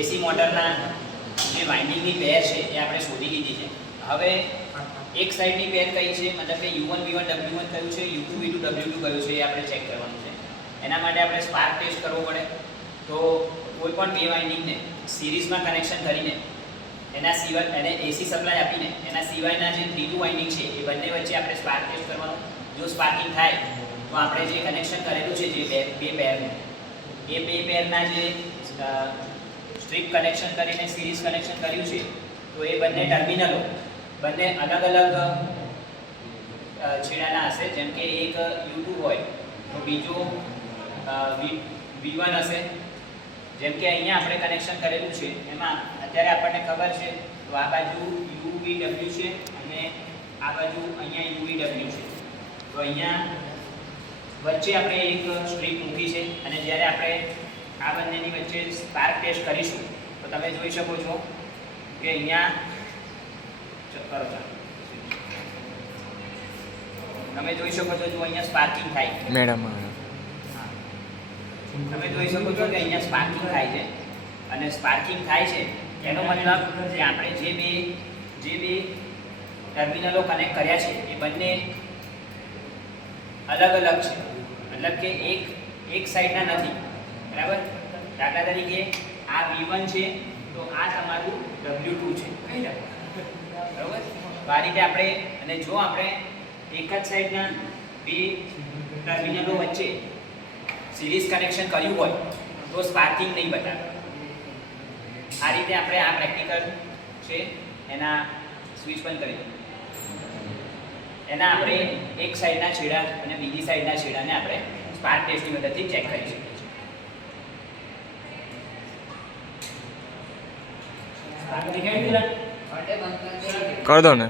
એસી મોટરના જે વાઇન્ડિંગની પેર છે એ આપણે શોધી લીધી છે. હવે એક સાઈડની પેર કઈ છે, મતલબ કે U1 V1 W1 કયું છે, U2 V2 W2 કયું છે, એ આપણે ચેક કરવાનું છે. એના માટે આપણે સ્પાર્ક ટેસ્ટ કરવો પડે. તો કોઈ પણ બે વાઇન્ડિંગને સિરીઝમાં કનેક્શન કરીને એના સિવાય એને એસી સપ્લાય આપીને એના સિવાયના જે ત્રીજું વાઇન્ડિંગ છે એ બંને વચ્ચે આપણે સ્પાર્ક ટેસ્ટ કરવાનો. જો સ્પાર્કિંગ થાય તો આપણે જે કનેક્શન કરેલું છે જે બે પેરનું એ બે પેરના જે સ્ટ્રીપ કનેક્શન કરીને સિરીઝ કનેક્શન કર્યું છે તો એ બંને ટર્મિનલો બંને અલગ અલગ છેડાના હશે. જેમ કે એક U2 હોય તો બીજો V1 હશે. જેમ કે અહીંયા આપણે કનેક્શન કરેલું છે એમાં અત્યારે આપણને ખબર છે તો આ બાજુ UVW છે અને આ બાજુ અહીંયા UVW છે. તો અહીંયા વચ્ચે આપણે એક સ્ટ્રીપ મૂકી છે અને જ્યારે આપણે આ બંનેની વચ્ચે સ્પાર્ક ટેસ્ટ કરીશું તો તમે જોઈ શકો છો કે અહીંયા તમે જોઈ શકો છો જો અહીંયા સ્પાર્કિંગ થાય મેડમ તમે જોઈ શકો છો કે અહીંયા સ્પાર્કિંગ થાય છે. અને સ્પાર્કિંગ થાય છે એનો મતલબ કે આપણે જે બે ટર્મિનલો કનેક્ટ કર્યા છે એ બંને અલગ અલગ છે. મતલબ કે એક સાઈડના નથી, બરાબર. દાખલા તરીકે આ V1 છે તો આ તમારું W2 છે, બરાબર. તો આ રીતે આપણે, અને જો આપણે એક જ સાઈડના બે ટર્મિનલો વચ્ચે સિરીઝ કનેક્શન કર્યું હોય તો સ્પાર્કિંગ નહીં બતાવે. આ રીતે આપણે આ પ્રેક્ટિકલ છે એના સ્વિચ બંધ કરી દઈએ. એના આપણે એક સાઈડના છેડા અને બીજી સાઈડના છેડાને આપણે સ્પાર્ક ટેસ્ટની મદદથી ચેક કરી શકીએ છીએ. कर दो ना.